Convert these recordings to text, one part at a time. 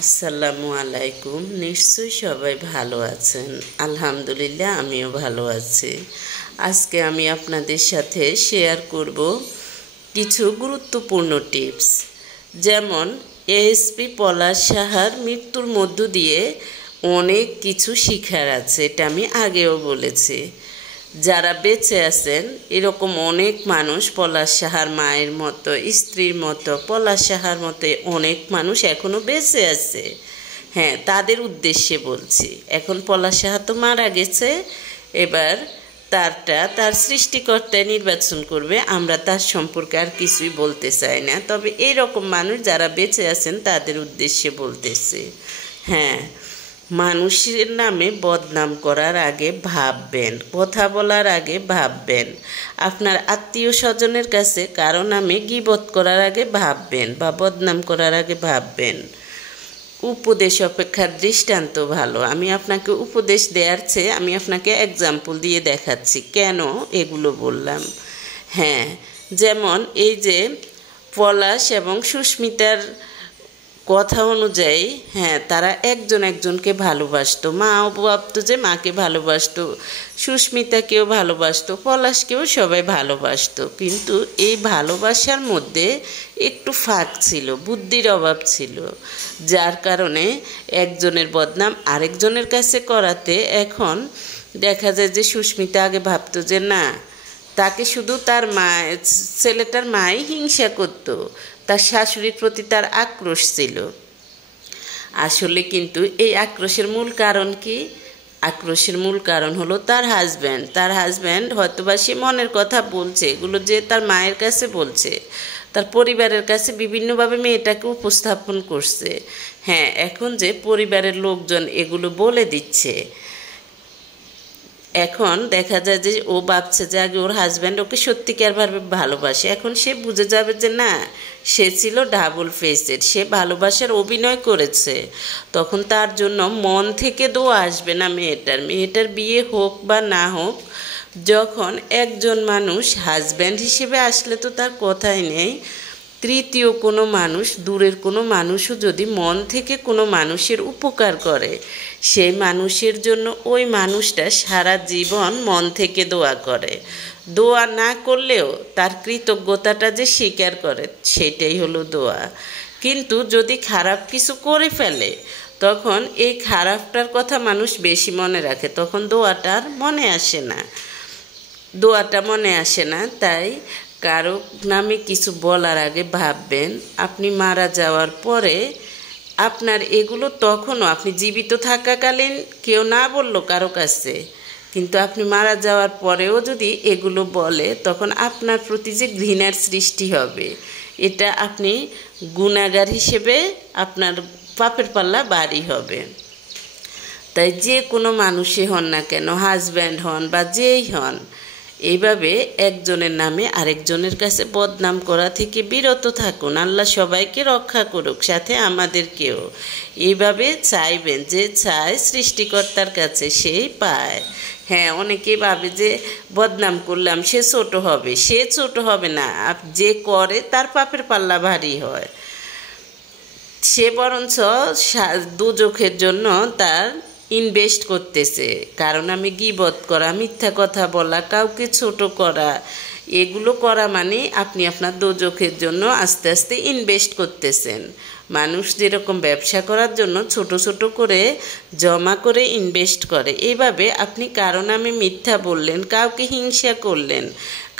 আসসালামু আলাইকুম। নিশ্চয়ই সবাই ভালো আছেন। আলহামদুলিল্লাহ আমিও ভালো আছি। আজকে আমি আপনাদের সাথে শেয়ার করব কিছু গুরুত্বপূর্ণ টিপস। যেমন এএসপি পলাশ সাহার মৃত্যুর মধ্য দিয়ে অনেক কিছু শিখার আছে, এটা আমি আগেও বলেছি। যারা বেঁচে আছেন এরকম অনেক মানুষ, পলাশ সাহার মায়ের মতো, স্ত্রীর মতো, পলাশ সাহার মতো অনেক মানুষ এখনও বেঁচে আছে। হ্যাঁ, তাদের উদ্দেশ্যে বলছি। এখন পলাশ সাহা তো মারা গেছে, এবার তার সৃষ্টিকর্তায় নির্বাচন করবে। আমরা তার সম্পর্কে আর কিছুই বলতে চাই না, তবে এইরকম মানুষ যারা বেঁচে আছেন তাদের উদ্দেশ্যে বলতেছি। হ্যাঁ, মানুষের নামে বদনাম করার আগে ভাববেন, কথা বলার আগে ভাববেন। আপনার আত্মীয় স্বজনের কাছে কারো নামে গীবত করার আগে ভাববেন বা বদনাম করার আগে ভাববেন। উপদেশ অপেক্ষা দৃষ্টান্ত ভালো। আমি আপনাকে উপদেশ দেওয়ার চেয়ে আমি আপনাকে এক্সাম্পল দিয়ে দেখাচ্ছি কেন এগুলো বললাম। হ্যাঁ, যেমন এই যে পলাশ এবং সুস্মিতার কথা অনুযায়ী, হ্যাঁ, তারা একজন একজনকে ভালোবাসতো। মাও ভাবতো যে মাকে ভালোবাসতো, সুস্মিতাকেও ভালোবাসতো, পলাশকেও সবাই ভালোবাসতো। কিন্তু এই ভালোবাসার মধ্যে একটু ফাঁক ছিল, বুদ্ধির অভাব ছিল, যার কারণে একজনের বদনাম আরেকজনের কাছে করাতে এখন দেখা যায় যে সুস্মিতা আগে ভাবতো যে না, তাকে শুধু তার মা, ছেলেটার মাই হিংসা করতো, তার শাশুড়ির প্রতি তার আক্রোশ ছিল। আসলে কিন্তু এই আক্রোশের মূল কারণ কি? আক্রোশের মূল কারণ হলো তার হাজব্যান্ড হয়তোবা সে মনের কথা বলছে, এগুলো যে তার মায়ের কাছে বলছে, তার পরিবারের কাছে বিভিন্নভাবে মেয়েটাকে উপস্থাপন করছে। হ্যাঁ, এখন যে পরিবারের লোকজন এগুলো বলে দিচ্ছে, এখন দেখা যায় যে ও ভাবছে যে আগে ওর হাজব্যান্ড ওকে সত্যিকারভাবে ভালোবাসে। এখন সে বুঝে যাবে যে না, সে ছিল ডাবল ফেসেড, সে ভালোবাসার অভিনয় করেছে। তখন তার জন্য মন থেকে দোয়া আসবে না মেয়েটার বিয়ে হোক বা না হোক। যখন একজন মানুষ হাজব্যান্ড হিসেবে আসলে তো তার কথাই নেই। তৃতীয় কোনো মানুষ, দূরের কোনো মানুষও যদি মন থেকে কোনো মানুষের উপকার করে, সেই মানুষের জন্য ওই মানুষটা সারা জীবন মন থেকে দোয়া করে। দোয়া না করলেও তার কৃতজ্ঞতাটা যে স্বীকার করে, সেটাই হলো দোয়া। কিন্তু যদি খারাপ কিছু করে ফেলে, তখন এই খারাপটার কথা মানুষ বেশি মনে রাখে, তখন দোয়াটা মনে আসে না। তাই কারো নামে কিছু বলার আগে ভাববেন। আপনি মারা যাওয়ার পরে আপনার এগুলো তখনও আপনি জীবিত থাকাকালীন কেউ না বললো কারো কাছে, কিন্তু আপনি মারা যাওয়ার পরেও যদি এগুলো বলে, তখন আপনার প্রতি যে ঘৃণার সৃষ্টি হবে, এটা আপনি গুনাহগার হিসেবে আপনার পাপের পাল্লা ভারী হবে। তাই যে কোনো মানুষই হন না কেন, হাজব্যান্ড হন বা যেই হন, এইভাবে একজনের নামে আরেকজনের কাছে বদনাম করা থেকে বিরত থাকুন। আল্লাহ সবাইকে রক্ষা করুক, সাথে আমাদেরকেও। এইভাবে চাইবেন, যে চায় সৃষ্টিকর্তার কাছে সেই পায়। হ্যাঁ, অনেকেই ভাবে যে বদনাম করলাম সে ছোট হবে না, যে করে তার পাপের পাল্লা ভারী হয়। সে বরঞ্চ দুজখের জন্য তার ইনভেস্ট করতেছে। কারণ আমি গীবত করা, মিথ্যা কথা বলা, কাউকে ছোট করা, এগুলো করা মানে আপনি আপনার দোজখের জন্য আস্তে আস্তে ইনভেস্ট করতেছেন। মানুষ যেরকম ব্যবসা করার জন্য ছোট ছোট করে জমা করে ইনভেস্ট করে, এইভাবে আপনি কারো নামে মিথ্যা বললেন, কাউকে হিংসা করলেন,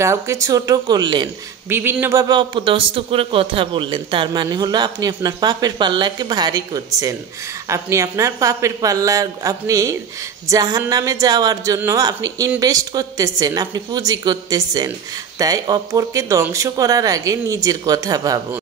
কাউকে ছোট করলেন, বিভিন্নভাবে অপদস্থ করে কথা বললেন, তার মানে হলো আপনি আপনার পাপের পাল্লাকে ভারী করছেন। আপনি আপনার পাপের পাল্লা, আপনি জাহান্নামে যাওয়ার জন্য আপনি ইনভেস্ট করতেছেন, আপনি পুঁজি করতেছেন। তাই অপরকে ধ্বংস করার আগে নিজের কথা ভাবুন।